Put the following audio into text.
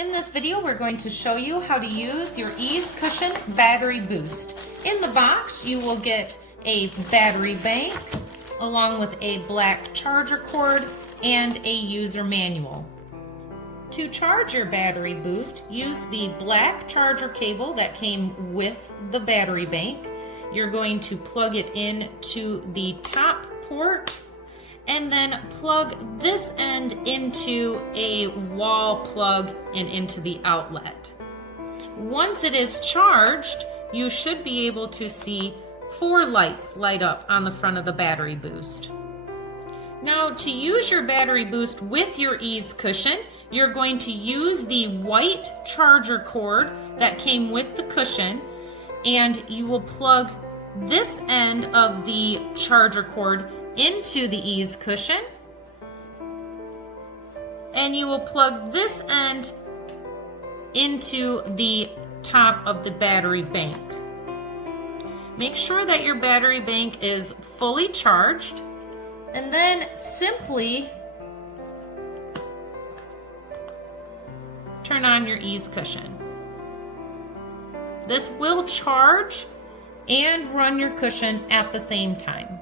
In this video, we're going to show you how to use your Ease Cushion Battery Boost. In the box, you will get a battery bank along with a black charger cord and a user manual. To charge your battery boost, use the black charger cable that came with the battery bank. You're going to plug it in to the top port and then plug this end into a wall plug and into the outlet. Once it is charged, you should be able to see 4 lights light up on the front of the battery boost. Now, to use your battery boost with your Ease Cushion, you're going to use the white charger cord that came with the cushion, and you will plug this end of the charger cord into the Ease Cushion, and you will plug this end into the top of the battery bank. Make sure that your battery bank is fully charged, and then simply turn on your Ease Cushion. This will charge and run your cushion at the same time.